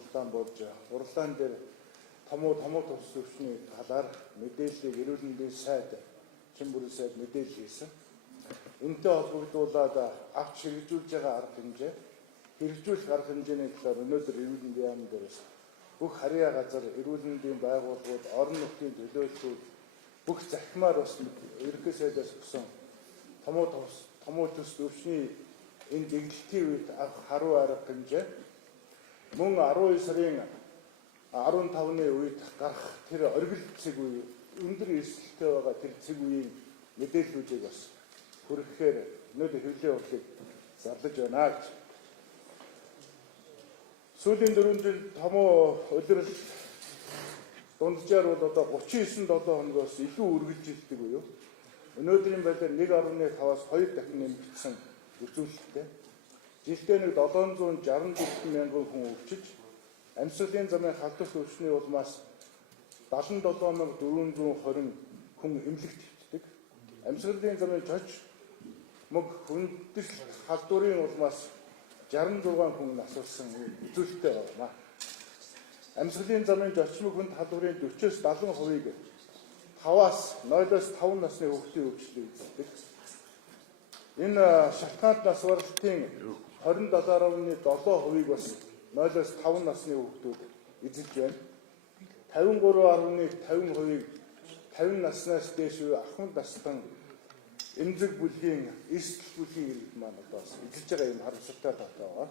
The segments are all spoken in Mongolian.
уралдаан болж уралдаан дээр томуу тус өвчний талаар мэдээллийг эрүүл мэндийн сайд Чимбүрийн сайд мэдээлэл хийсэн. Энэтэй холбогдуулаад авч хэрэгжүүлж байгаа арга хэмжээ, хэрэгжүүлэх арга хэмжээний талаар өнөөдөр эрүүл мэндийн яамн дээрээс бүх харьяа газар эрүүл мэндийн байгууллагууд, орон нутгийн төлөөллүүд бүх захимаар бас ерөнхий сайдаас өгсөн томуу төс өвчний энэ дэглэлтийн үед харуу арга хэмжээ мөн 12 сарын 15-ны үед гарах тэр оргил цэг үе өндөр эрсдэлтэй байгаа тэр цэг үеийн мэдээллүүдийг бас хүрэхээр өнөөдөр хэвлэлийн хурлыг зарлаж байна гэж. Сүүлийн 4 жил томуу улирал дунджаар бол одоо 39-7 хоногоос илүү үргэлжилдэг буюу өнөөдрийн байдлаар 1.5-аас 2 дахин нэмэгдсэн үзүүлэлттэй. Жилдээ нэг 764 мянган хүн өвчиж, амьсгалын замын халдварт өвчний улмаас 77,420 хүн эмнэлэгт хэвтдэг. Амьсгалын замын жож мөг хүндрэл халдварын улмаас 66 хүн насварсан үзүүлэлттэй байна. Амьсгалын замын зочмог хүнд халдварын 40-с 70%-ийг 5-аас 0-оос 5 насны хүүхдийн өвчлөлийг эзэлдэг. Энэ шалтгаанд нас баралтын 27.7%-ийг бас 0-оос 5 насны хүүхдүүд эзэлж байна. 53.50%-ийг 50 наснаас дээш буй ахмад настан эмзэг бүлгийн эсдэл бүлгийн иргэд маань одоо эзэлж байгаа юм харамсалтай тал байгаа.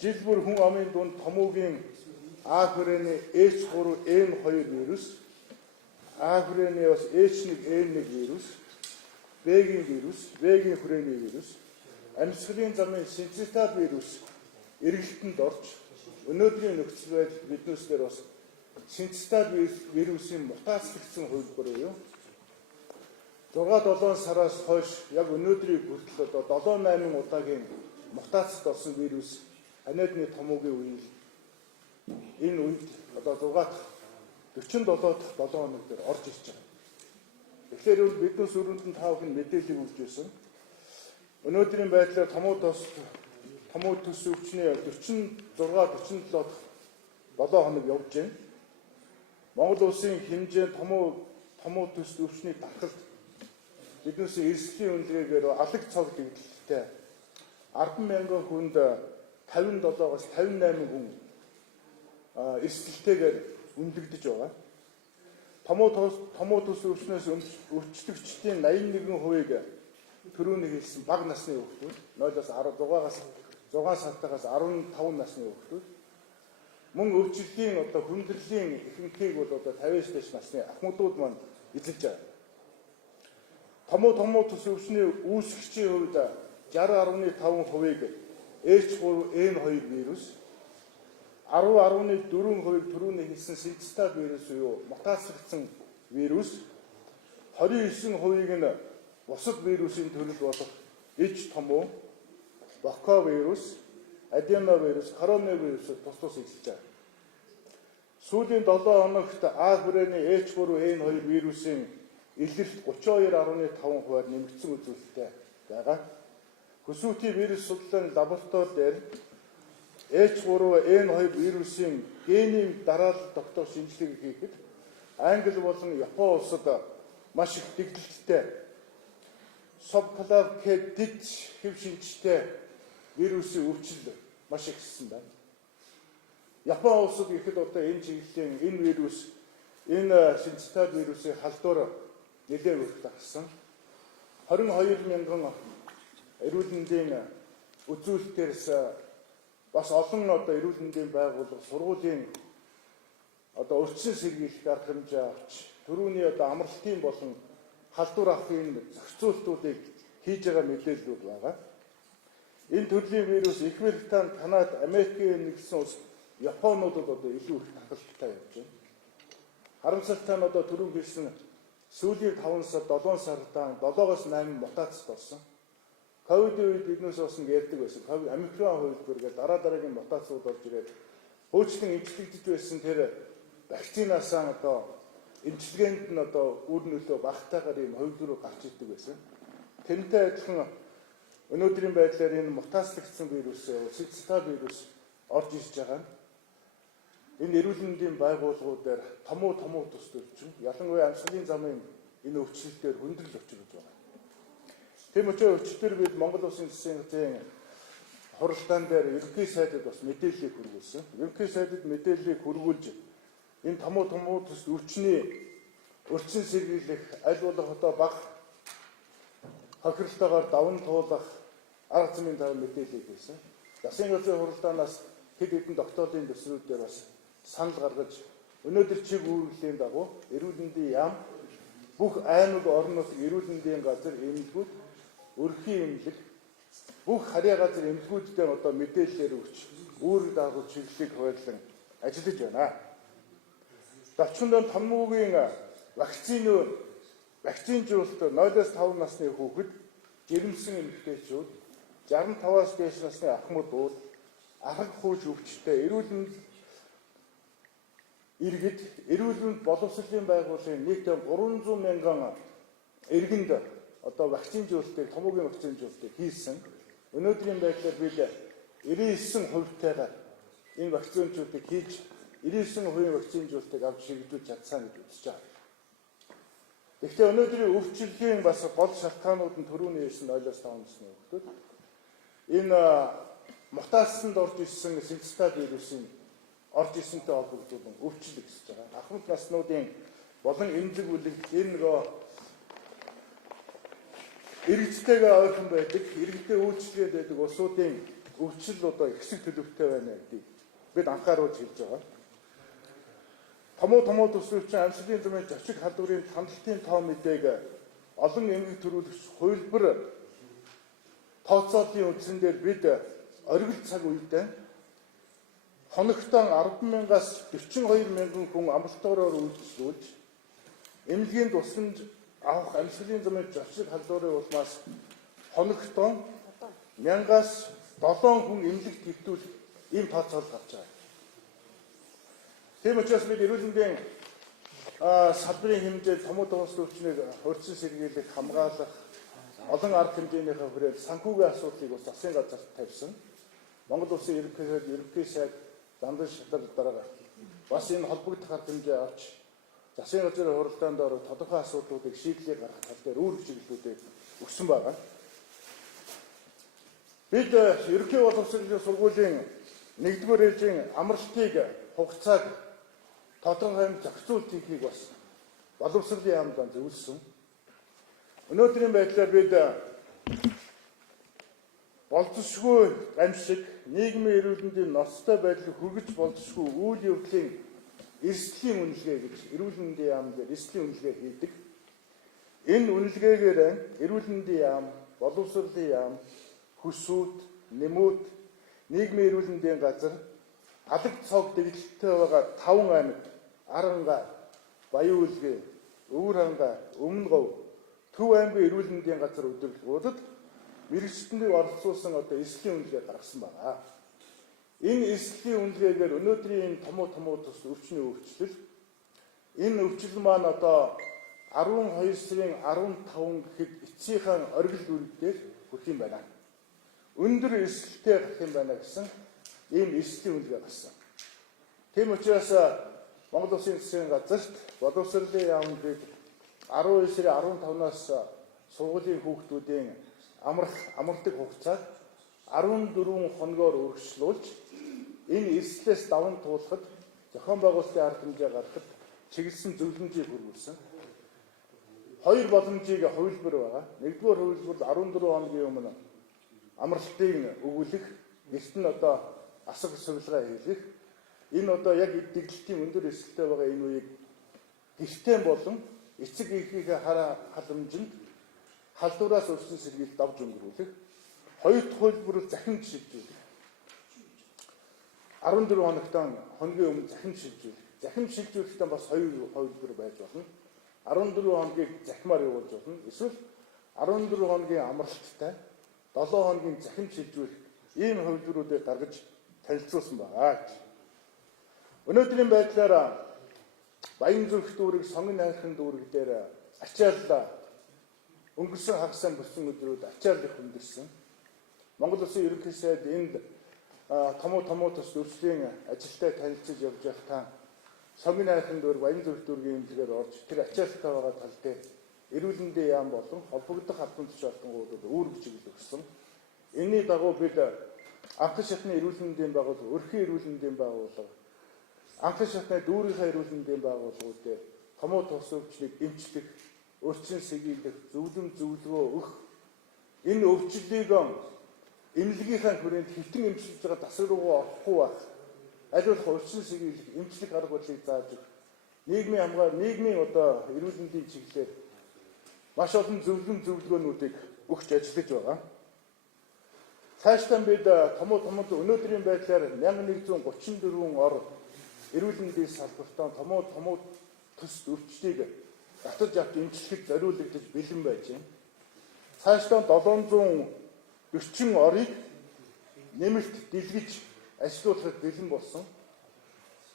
Жил бүр хүн амын дунд томоогийн А хүрээний H3N2 вирус, А хүрээний бас H1N1 вирус, Б-гийн вирус, В-гийн хүрээний вирус, амьсгалын замын синцитал вирус эргэлтэнд орж өнөөдрийн нөхцөл байдал биднээс дээр бас синцитал вирусын мутацлагдсан хувилбар буюу 6-7 сараас хойш яг өнөөдрийг хүртэл одоо 7-8 удаагийн мутацд орсон вирус ханиадны томоогийн үеийн энэ үед одоо 47 дахь 7 хоног дээр орж ирж байгаа. Тэгэхээр биднээс өрөөнд нь таах мэдээлэл өгч байсан. Өнөөдрийн байдлаар томуу төс өвчний 46-47 дахь 7 хоног явж байна. Монгол улсын хэмжээнд томуу төс өвчний дархалт биднээс эрсдлийн үнэлгээгээр алаг цог дэглэлтэй 10 мянган хүнд 57-аас 58 хүн эрсдэлтэйгээр үнэлэгдэж байгаа. Томуу төс өвчнөөс өвчлөгчдийн 81%-ийг түрүүний хэлсэн бага насны хүүхдүүд 0-6-аас 6 сартаас 15 насны хүүхдүүд мөн өвчлөлийн одоо хүндрэлийн ихэнхийг бол одоо 50-аас дээш насны ахмадууд маань эзэлж байгаа. Томуу төс өвчний үүсгэгчийн хувьд 60.5%-ийг H3N2 вирус, 10.4%-ийг түрүүний хэлсэн синцитал вирус буюу мутацлагдсан вирус, 29%-ийг нь бусад вирусын төрөл болох H томуу, Боко вирус, аденовирус, коронавирус тус эзэлж байгаа. Сүүлийн 7 хоногт А хүрээний H3N2 вирусын илэрэлт 32.5%-аар нэмэгдсэн үзүүлэлттэй байгаа. Хөсөөтийн вирус судлалын лаборатори дээр H3N2 вирусын генийн дараалал тогтоох шинжилгээг хийхэд Англи болон Япон улсад маш их дэглэлттэй subclave K-дэд хэв шинжтэй вирусын өвчл маш ихсэн байна. Япон улсад ихэд одоо энэ чиглэлийн энэ вирус, энэ синцитал вирусын халдвар нэлээд их гарсан. 22 мянган эрүүл мэндийн үзүүлэлтээс бас олон одоо эрүүл мэндийн байгууллага сургуулийн одоо өрчсөн сэргийлэх арга хэмжээ авч түрүүний одоо амралтын болон халдвар авахын зохицуултуудыг хийж байгаа мэдээллүүд байгаа. Энэ төрлийн вирус Их Британи, Канада, Америкийн нэгдсэн улс, Японуудад одоо илүү их тархалтай явж байна. Харамсалтай нь одоо түрүү хэлсэн сүүлийн 5 сар 7 сартаа 7-оос 8 мутацд орсон. Ковидын үед биднээс бас нэг ярьдаг байсан. Ковид омикрон хувилбар гэдэг дараагийн мутацууд орж ирээд хөөцлөн эмчилэгдэж байсан тэр вакцинаасаа одоо эмчилгээнд нь одоо үр нөлөө багтаагаар ийм хувилбар гарч ирдэг байсан. Тэрнтэй адилхан өнөөдрийн байдлаар энэ мутацлагдсан вирус, синцитал вирус орж ирж байгаа. энэ эрүүл мэндийн байгууллагуудаар томуу төслөлчин ялангуяа амьсгалын замын энэ өвчлөлтөөр хүндрэл учруулж байгаа. Тийм учраас өчигдөр бид Монгол Улсын засгийн газрын хуралдаан дээр ерөнхий сайдад бас мэдээллийг хүргүүлсэн. Ерөнхий сайдад мэдээллийг хүргүүлж энэ томуу төсөл өвчний өрчин сэргийлэх, аль болох одоо бага хохиролтойгоор даван туулах арга замын тавь мэдээллийг хийсэн. Засгийн газрын хуралдаанаас хэд хэдэн тогтоолын төслүүдээр бас санал гаргаж өнөөдөр чиг үүргэлийн дагуу эрүүл мэндийн яам бүх аймаг орон нутгийн эрүүл мэндийн газар эмнэлгүүд өрхийн эмнэлэг бүх харьяа газар эмнэлгүүдтэй одоо мэдээлэлээр өгч үүрэг дагуу чиглэлийг хуваарлан ажиллаж байна. Давчмын томуугийн вакцинжуулалт 0-5 насны хүүхэд, жирэмсэн эмэгтэйчүүд, 65-аас дээш насны ахмадууд, ахаг хууч өвчтэй иргэд эрүүл мэнд боловсролын байгууллагын нийтдээ 300 мянган иргэнд одоо вакцинжуулалтыг, томоогийн вакцинжуулалтыг хийсэн. Өнөөдрийн байдлаар бид 99%-тайгаар энэ вакцинжуулалтыг хийж 99% вакцинжуулалтыг авч шийдвэрлэж чадсан гэж үзэж байгаа. Гэхдээ өнөөдрийн өвчлөлийн бас гол шалтгаанууд нь түрүүний хэлсэн 0-5 насны хүүхдүүд энэ мутацид орж ирсэн синцитат вирусын орж ирсэнтэй холбогдуулан өвчлөл гэсэн байгаа. Ахмад наснуудын болон эмнэлэг бүлэг энэ нөгөө иргэдтэйгээ ойрхон байдаг, иргэдтэй үйлчлэгээд байдаг улсуудын өвчлөл одоо ихсэг төлөвтэй байна гэдгийг бид анхааруулж хэлж байгаа. Томуу төслөвчин амьсгалын замын зочид халдварын хандлтын тоо мэдээг олон эмгэг төрүүлэгч хувилбар тооцоолын үндсэн дээр бид оргил цаг үедээ хоногтон 10,000-аас 42,000 хүн амралтаараар үйлчлүүлж эмнэлгийн тусламж авах амьсгалын замын зочид халдварын улмаас хоногтон 1,000-аас 7 хүн эмнэлэгт хэвтүүлэх ийм тооцоол гарч байгаа. Тийм учраас бид эрүүл мэндийн салбарын хэмжээ томуу өвчнийг хурцсан сэргийлэх, хамгаалах олон арга хэмжээнийхээ хүрээнд санхүүгийн асуудлыг бас засгийн газарт тавьсан. Монгол Улсын ерөнхий сайд Дандан шатар дарга бас энэ холбогдох арга хэмжээ авч засгийн газрын хуралдаанд орох тодорхой асуудлуудыг шийдлийг гаргах тал дээр үүрэг чиглэлүүдийг өгсөн байна. Бид ерөнхий боловсролын сургуулийн 1-р ээлжийн амралтыг хугацааг тодорхой зохицуултыг бас боловсролын яамд зөвлөсөн. Өнөөдрийн байдлаар бид болцсохгүй амьсгал, нийгмийн эрүүл мэндийн ноцтой байдлыг хүргэж болзошгүй үйл явдлын эрсдлийн үнэлгээ гэж эрүүл мэндийн яам дээр эрсдлийн үнэлгээ хийдэг. Энэ үнэлгээгээр эрүүл мэндийн яам, боловсролын яам, хүсүүд, нэмүүд, нийгмийн эрүүл мэндийн газар, алаг цог дэглэлтэй байгаа 5 аймаг Аранга, Баян-Үлгээ, Өвөрхангай, Өмнөговь, Төв аймгийн эрүүл мэндийн газар удирдлагуудад мэрэгчлэндийг оролцуулсан одоо эрсдлийн үнэлгээ гаргасан байна. Энэ эрсдлийн үнэлгээгээр өнөөдрийн томуу тус өвчний өвчлөл энэ өвчлөл маань одоо 12 сарын 15 гэхэд эцсийнхэн оргил үрдээр хүрэх юм байна. Өндөр эрсдэлтэй гарах юм байна гэсэн ийм эрсдлийн үнэлгээ гарсан. Тийм учраас Монгол Улсын засгийн газарт боловсролын яамд 12 сарын 15-наас сургуулийн хүүхдүүдийн амралтыг хугацааг 14 хоногоор үргэлжлүүлж энэ эрсдлээс даван туулахад зохион байгуулалтын арга хэмжээ гаргахад чиглэсэн зөвлөмжийг хүргүүлсэн. 2 боломжийг хувилбар байгаа. 1-р хувилбар 14 хоногийн өмнө амралтыг өгүүлэх, гэрт нь одоо асар сувилгаа хийх. Энэ одоо яг дэглэлтийн өндөр эрсдэлтэй байгаа энэ үеийг гэртээ болон эцэг эхийнхээ халамжинд халдвараас өрсөн сэргийлэлт авч өнгөрүүлэх. 2 дахь хувилбар захин шилжүүлэх. 14 хоногтон хоногийн өмнө захин шилжүүлэх. Захин шилжүүлэхдээ бас 2 хувилбар байж болно. 14 хоногийг захимаар явуулж болно. Эсвэл 14 хоногийн амралттай 7 хоногийн захин шилжүүлэх ийм хувилбаруудыг гаргаж танилцуулсан байна. Өнөөдрийн байдлаар Баян зүрх дүүрэг, Сонгон хайрхан дүүрэг дээр ачааллаа өнгөрсөн хагас сан болсон өдрүүд ачаал их хүндэрсэн. Монгол Улсын ерөнхий сайд энд томоо тус өрслийн ажилтай танилцж явж байхдаа Сонгын хайрхан дүүрэг Баян зүрх дүүргийн эмнэлгээр орж тэр ачаалттай байгаа тал дээр эрүүл мэндийн яам болон холбогдох албан тушаалтангуудад үүрэг чиглэл өгсөн. Энэний дагуу бид анхан шатны эрүүл мэндийн байгууллага, өрхийн эрүүл мэндийн байгууллага, анхан шатны дүүрийнхээ эрүүл мэндийн байгууллагууд дээр томоо тус өвчлийг эмчлэх, өрчин сэgiйлэх, зөвлөм зөвлөгөө өгөх энэ өвчлөлийг эмнэлгийнхаа хүрээнд хитэн эмчилж байгаа тасар руу орохгүй байх. Аль болох өрчин сэgiйлэх, эмчлэх арга барилыг зааж өгөх. Нийгмийн эрүүл мэндийн чиглэлээр маш олон зөвлөм зөвлөгөөнүүдийг өгч ажиллаж байгаа. Цаашдаа бид томууд өнөөдрийн байдлаар 1134 ор эрүүл мэндийн салбартаа томууд төс өвчлийг татаж авч эмчлэхэд зориулагдаж бэлэн байж байна. Цаашдаа 740 орыг нэмэлт дэлгэж ажилуулахад бэлэн болсон.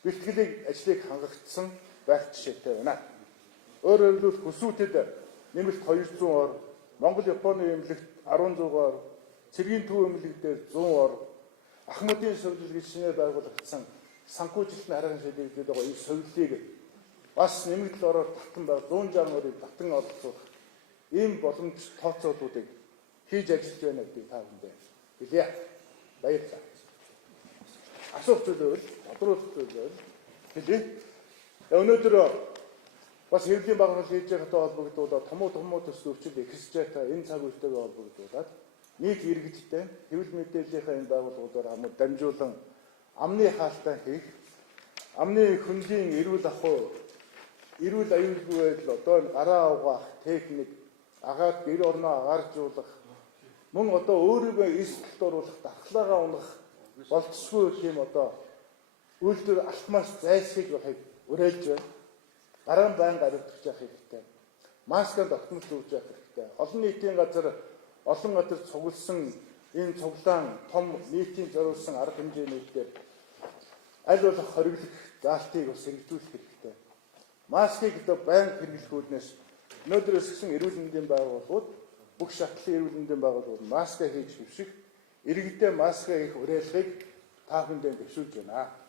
Бэлтгэлийг ажлыг хангагдсан байх жишээтэй байна. Өөрөөр хэлбэл хүсүүтэд нэмэлт 200 ор, Монгол Японы эмнэлэгт 16 ор, Цэргийн төв эмнэлэгдээр 100 ор, Ахмадын сувилал гэж шинээр байгуулагдсан санхүүжилтний харин шийдэгдээд байгаа энэ сувиллыг бас нэмэгдэл ороор татан байх 160 орыг татан олцуулах ийм боломж тооцоолуудыг хийж ажиллаж байна гэдгийг та бүхэндээ хэлье. Баярлалаа. Асуух зүйл байвал, тодруулах зүйл байвал хэлье. Өнөөдөр бас хэвлэлийн багнал хийж байгаатай холбогдуулаад томоо төс өвчл эксчейтэй энэ цаг үетэйгээ холбогдуулаад нийт иргэдтэй хэвлэл мэдээллийнхаа энэ байгууллагуудаар хамт дамжуулан амны хаалтаа хийх, амны хөндийн эрүүл аюулгүй байдал одоо гараа угаах техник, агаад гэр орноо агааржуулах, мөн одоо өөрийгөө эсгэлд оруулах, дархлаагаа унах болцсгүй тийм одоо үйлдвэр алтмаас зайлсхийж байхыг уриалж байна. Дараа нь байнга ариутгах хэрэгтэй. Масканд тогтмол зүүж явах хэрэгтэй. Олон нийтийн олон газар цугласан энэ цуглаан том нийтийн зориулсан арга хэмжээнүүдээр аль болох хориглох заалтыг бас хэрэгжүүлэх хэрэгтэй. Маскыг одоо байнга хэрэглэхүүднээс өнөөдрөөс гисэн эрүүл мэндийн байгууллагууд бүх шатлын эрүүл мэндийн байгууллагууд маска хийж хөвших, иргэдээ маска их уриалахыг та бүхэндээ зөвшөөрж байна.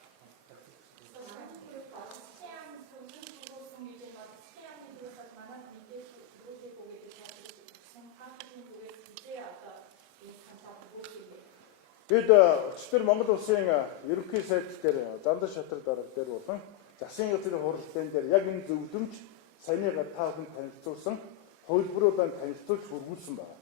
Бид өчтөр Монгол Улсын ерөнхий сайд дээр Зандан шатрал дарга дээр болон засгийн газрын хуралдаан дээр яг энэ зөвлөмж саяны та бүхэнд танилцуулсан хувилбаруудаа танилцуулж хургуулсан байна.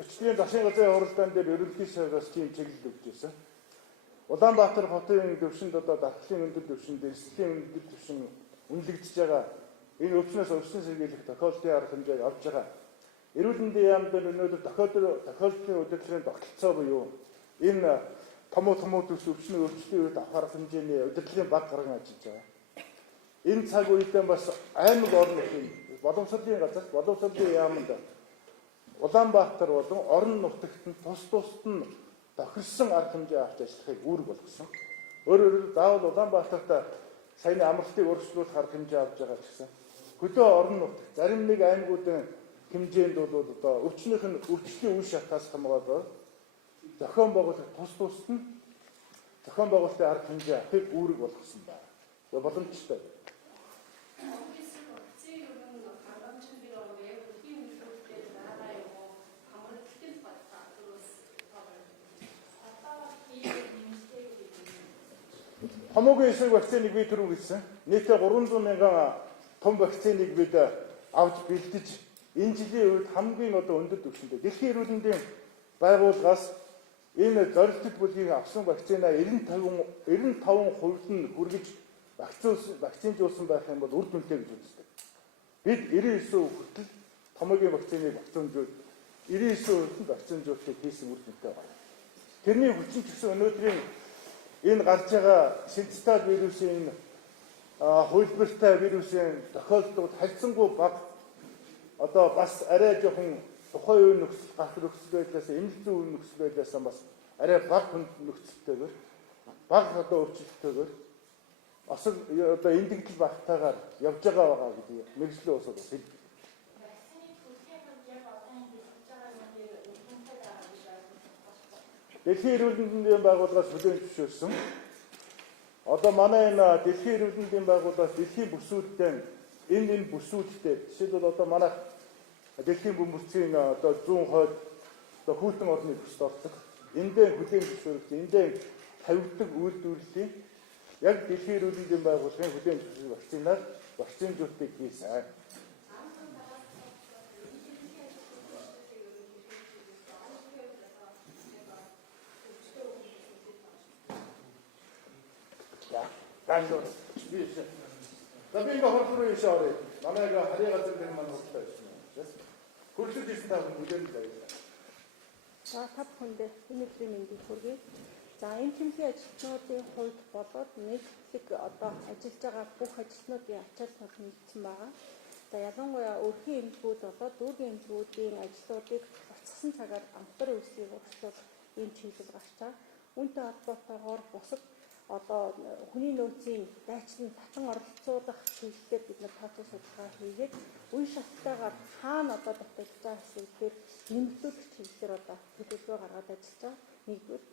Өчтөрийн засгийн газрын хуралдаан дээр ерөнхий сайдаас тийм чиглэл өгч байсан. Улаанбаатар хотын төвшөнд одоо дархлын өндөр төвшин, дэвсглийн өндөр төвшин үнэлэгдэж байгаа. Энэ өвчнөөс өрсөн сэргийлэх тохиолдлын арга хэмжээг авч байгаа. Эрүүл мэндийн яам дээр өнөөдөр тохиолдлын удирдлагын тогтолцоо буюу энэ томоо төс өвчний өрчлөлийн үед авах арга хэмжээний удирдлагын баг гарган ажиллаж байгаа. Энэ цаг үедээ бас аймаг орн нутгийн боловсролын яамд Улаанбаатар болон орон нутагт нь тусад нь тохирсон арга хэмжээ авч ажиллахыг үүрэг болгосон. Өөрөөр хэлбэл заавал Улаанбаатарт саяны амралтыг өргөжлүүлэх арга хэмжээ авч байгаа ч гэсэн хөдөө орон нутагт зарим нэг аймагуудын хэмжээнд бол одоо өвчлийн үе шатаас хамгаалаад зохион байгуулалт тусад нь зохион байгуулалтын арга хэмжээ авахыг үүрэг болгосон байна. Боломжтой. Томоогийн эсрэг вакциныг би түрүү хэлсэн. Нийтдээ 300 мянган том вакциныг бид авч бэлдэж энэ жилийн үед хамгийн одоо өндөр түвшиндээ дэлхийн эрүүл мэндийн байгууллагаас энэ зорилттой бүлгийн авсан вакцина 95% нь хүргэж вакцинжуулсан байх юм бол үр дүнтэй гэж үздэг. Бид 99% хүртэл томоогийн вакциныг вакцинжуул 99% нь вакцинжуулалтыг хийсэн үр дүнтэй байна. Тэрний хүчин гэсэн өнөөдрийн энэ гарч байгаа синцитал вирусын хувилбартай вирусын тохиолдлууд харьцангуй бага. Одоо бас арай жоохон тухайн үеийн нөхцөл гарах нөхцөл байдлаас эмнэлзэн үеийн нөхцөл байдлаас бас арай бага хүнд нөхцөлтэйгээр бага одоо өөрчлөлттэйгээр осол одоо эндэгдэл багтаагаар явж байгаа гэдгийг мэргэжлийн улсууд бас хэлдэг. Дэлхийн эрүүл мэндийн байгууллагаас хүлээн зөвшөөрсөн. Одоо манай энэ Дэлхийн эрүүл мэндийн байгууллагаас дэлхийн бүсүүдтэй энэ бүсүүдтэй жишээлбэл одоо манай дэлхийн бөмбөрцийн одоо 100 хойд одоо хүйтэн орны бүсд ордог. Эндээ хүлээн зөвшөөрөх, эндээ тавигддаг үйлдвэрлэлийн яг Дэлхийн эрүүл мэндийн байгууллагын хүлээн зөвшөөрсөн вакцинаар вакцинжуулалтыг хийсэн. Гандор биш. Тэбийг хөрхрөө ишаарэ. Намайг харьяа газар дээр маань хурцтай байсан. Хөрчлөж ирсэн таа бүлээн л байлаа. За тав хүндээ өнөөдрийн мэндийг хүргэе. За энэ тэмцлийн ажилтнуудын хувьд болоод нийтлэг одоо ажиллаж байгаа бүх ажилтнуудын ачаал тал нэгдсэн байгаа. За ялангуяа өрхийн эмнэлгүүд болоод дүүргийн эмнэлгүүдийн ажлуудыг буцсан цагаар амтар үйлсийг урьдчилах энэ чиглэл гарчаа. Үүнтэй холбоотойгоор бусад одоо хүний нөөцийн дайчин татан оролцуулах чиглэлээр бид нар тооцоо судалгаа хийгээд үе шаттайгаар хаана одоо дутагдж байгаа хэсгээр нэмэгдүүлэх чиглэлээр одоо төлөвлөгөө гаргаад ажиллаж байгаа. Нэгдүгээр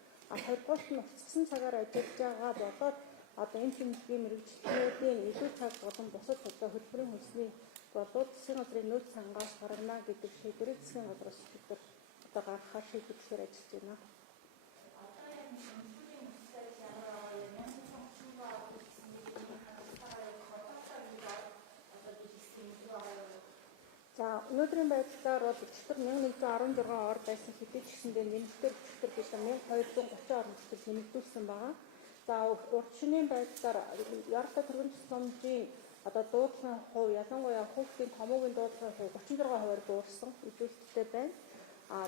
хоёрдугаар нь уцсан цагаар ажиллаж байгаа болоод одоо энэ тэмдгийн мэрэгчлүүдийн илүү цаг болон бусад одоо хөтөлбөрийн хүнсний болоод засгийн газрын нөөц сангаас гаргана гэдэг шийдвэрийг засгийн газраас бид нар одоо гаргахаар шийдвэрлэхээр ажиллаж байна. За өнөөдрийн байдлаар бол өчигдөр 1116 ор байсан хэдий ч гэсэндээ нэмэлтээр өчигдөр бид 1230 орн гэтэл нэмэгдүүлсэн байгаа. За урьдчилан байдлаар Яарта төрийн тусламжийн одоо дуудлагын хувь ялангуяа хүүхдийн томоогийн дуудлагын хувь 36% дуурсан үзүүлэлттэй байна.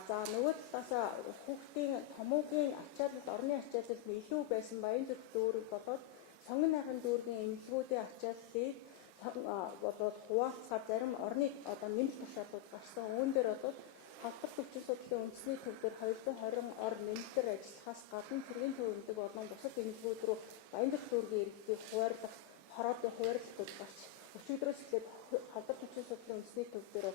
За нөгөө талаасаа хүүхдийн томоогийн ачаалал, орны ачаалал нь илүү байсан Баянзүрх дүүрэг болоод Сонгон найхын дүүргийн эмнэлгүүдийн ачааллыг болоод хуваалцахаар зарим орны одоо нэмэлт тушаалууд гарсан. Үүн дээр одоо халдвар төвчин судлалын үндэсний төв дээр 220 ор нэмэлтээр ажиллахаас гадна цэргийн төвөндөг болон бусад эмнэлгүүд рүү Баянзүрх дүүргийн иргэдийг хуваарлах хороодын хуваарлтууд гарч өчигдрөөс эхлээд халдвар төвчин судлалын үндэсний төв дээр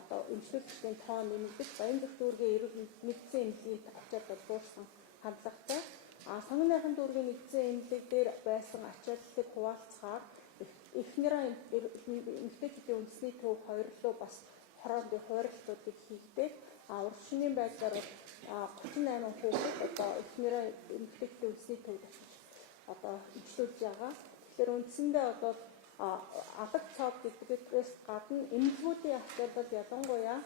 одоо эмчилгээчдийн тоо нэмэгдэж Баянзүрх дүүргийн нэгдсэн эмнэлгийн ачаалал дуурсан хандлагатай. Сонгон найхын дүүргийн нэгдсэн эмнэлэг дээр байсан ачааллыг хуваалцахаар эхнэрээ эмэгтэйчүүдийн үндэсний төв хоёрлоо бас хороодын хуваарлтуудыг хийгдээ. Урьдчилан байдлаар 38 хүүхэд одоо эхнэрээ эмэгтэйчүүдийн үндэсний төвд очиж одоо эмчлүүлж байгаа. Тэгэхээр үндсэндээ одоо алаг цоод гэдгээс гадна эмнэлгүүдийн ачаалал ялангуяа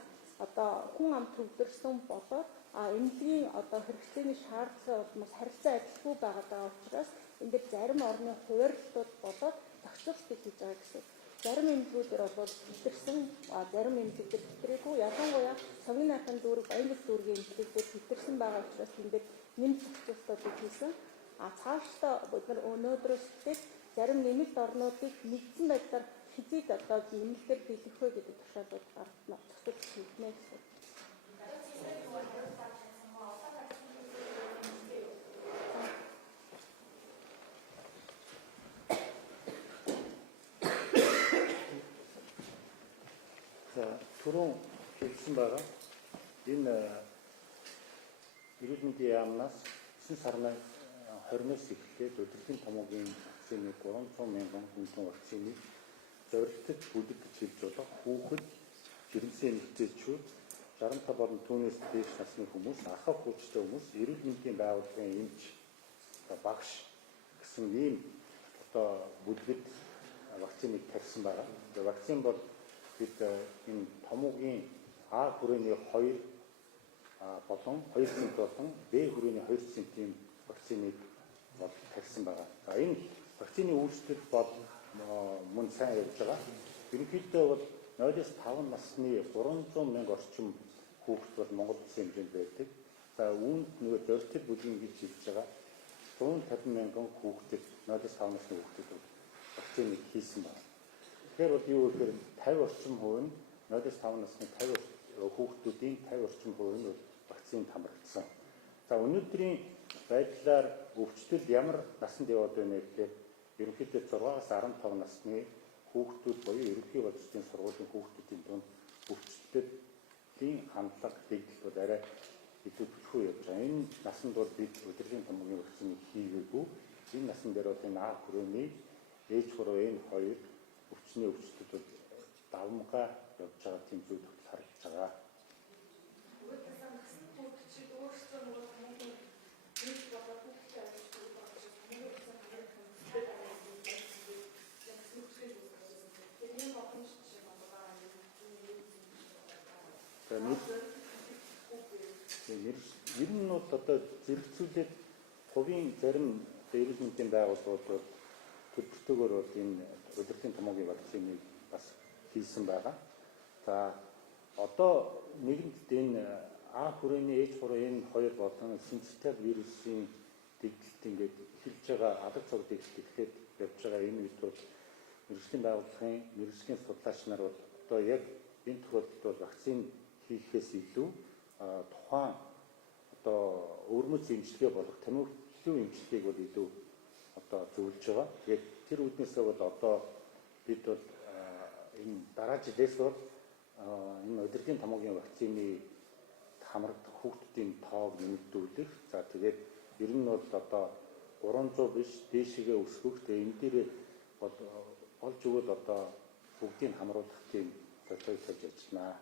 одоо хүн ам төвлөрсөн болоод эмнэлгийн одоо хэрэгцээний шаардлага улмаас харилцан адилгүй байгаа учраас энэ дээр зарим орны хуваарлтууд болоод тогтцоолтыг хийж байгаа гэсэн. Зарим эмнэлгүүдээр бол хэтэрсэн, зарим эмнэлгүүдээр хэтэрээгүй. Ялангуяа Сонгон найхын дүүрэг, Баянзүрх дүүргийн эмнэлгүүдээр хэтэрсэн байгаа учраас энэ дээр нэмэлт тогтцоолтуудыг хийсэн. Цаашдаа бид нар өнөөдрөөс эхлээд зарим нэмэлт орнуудыг нэгдсэн байдлаар хизээд одоо нэмэлтээр биелэх вэ гэдэг тушаалууд гаргана. Тогтцоолт хийгнэ гэсэн. Түрүүн хэлсэн байгаа энэ эрүүл мэндийн яамнаас 9 сарын 20-наас эхлээд удирдлагын томоогийн вакцины 300 мянган хүнсэн вакциныг зорилттой бүлэг гэж хэлж болох хүүхэд, жирэмсэн эмэгтэйчүүд, 65 болон түүнээс дээш насны хүмүүс, ахав хүүхэдтэй хүмүүс, эрүүл мэндийн байгууллагын эмч, багш гэсэн ийм одоо бүлгэд вакциныг тарьсан байгаа. Вакцин бол бид энэ томоогийн А хүрээний 2 болон 2 цент болон Б хүрээний 2 центийн вакциныг бол тарьсан байгаа. Энэ вакцины үйлчлэл бол мөн сайн явж байгаа. Ерөнхийдөө бол 0-5 насны 300 мянга орчим хүүхэд бол Монгол улсын хэмжээнд байдаг. За үүнд нөгөө зорилттой бүлгийн гэж хэлж байгаа 150 мянган хүүхдэд 0-5 насны хүүхдэд вакциныг хийсэн байна. Тэгэхээр бол юу гэхээр 50 орчим хувь нь 0-5 насны 50 хүүхдүүдийн 50 орчим хувь нь вакцинд хамрагдсан. За өнөөдрийн байдлаар өвчтөл ямар насанд яваад байна гэхээр ерөнхийдөө 6-аас 15 насны хүүхдүүд буюу ерөнхий боловсролын сургуулийн хүүхдүүдийн дунд өвчтөлийн хандлага дэглэл бол арай илүү төлхөө явж байгаа. Энэ насанд бол бид удирдлагын томоогийн вакциныг хийгээгүй. Энэ насан дээр бол энэ А хүрээний H3N2 өвчний өвчтөд бол давмгаа явж байгаа тийм зүйл харагдаж байгаа. Ер нь бол одоо зэрэгцүүлээд хувийн зарим эрүүл мэндийн байгууллагууд бол төлбөртэйгээр бол энэ удирдлагын томоогийн вакциныг бас хийсэн байгаа. За одоо нэгэнт энэ А хүрээний H3N2 болон синцитал вирусын дэглэлт ингээд эхэлж байгаа алга цог дэглэлт эхлээд явж байгаа энэ үед бол мэргэжлийн байгууллагын мэргэжлийн судлаач нар бол одоо яг энэ тохиолдолд бол вакцин хийхээс илүү тухайн одоо өвөрмөц эмчилгээ болох тамхи эмчилгээг бол илүү одоо зөвлөж байгаа. Тэгээд тэр үднээсээ бол одоо бид бол энэ дараа жилээс бол энэ удирдлагын томоогийн вакцины хамрагдах хүүхдүүдийн тоог нэмэгдүүлэх. За тэгээд ер нь бол одоо 300 биш дээшгээ өсгөх. Тэгээд энэ дээр бол олж өгöd одоо бүгдийг хамруулах тийм зорилгыг тавьж ажиллана.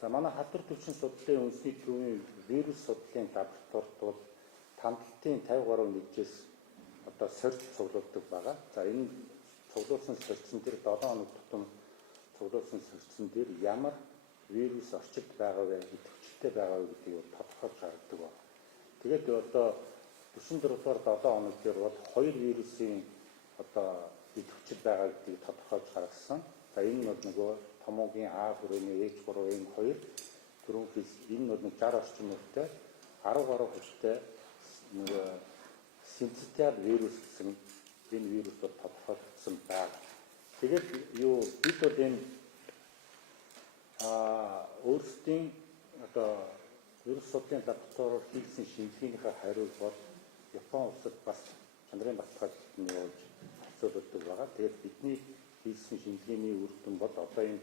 За манай хатар төвчин судлалын үндэсний төвийн вирус судлалын лабораторид бол тандалтын 50 гаруй нэгжээс одоо сорьц цуглуулдаг байгаа. За энэ цуглуулсан сорьцсон дээр 7 хоног тутам цуглуулсан сорьцсон дээр ямар вирус орчид байгаа вэ, идэвхжтэй байгаа вэ гэдгийг бол тодорхойлж гаргадаг байна. Тэгээд одоо 44 дугаар 7 хоног дээр бол 2 вирусын одоо идэвхжил байгаа гэдгийг тодорхойлж гаргасан. За энэ нь бол нөгөө томоогийн А хүрээний H3N2 түрүүнхийс энэ бол 60 орчим хүнтэй 10 гаруй хүнтэй нөгөө синцитал вирус гэсэн энэ вирус бол тодорхойлогдсон байна. Тэгээд юу бид бол энэ өөрсдийн одоо вирус судлалын лабораториор хийсэн шинжилгээнийхээ хариуг бол Япон улсад бас чанарын баталгаажлалт нь явуулж зөвлөдөг байгаа. Тэгээд бидний хийсэн шинжилгээний үр дүн бол одоо энэ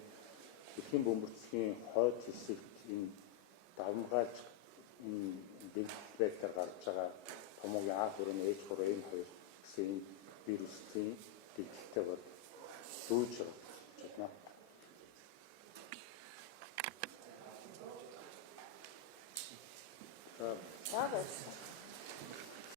дэлхийн бөмбөрцгийн хойд хэсэгт энэ давмгааж энэ дэглэл байдлаар гарч байгаа томоогийн А хүрээний H3N2 гэсэн энэ вирусын дэглэлтэй бол зүүж байна. За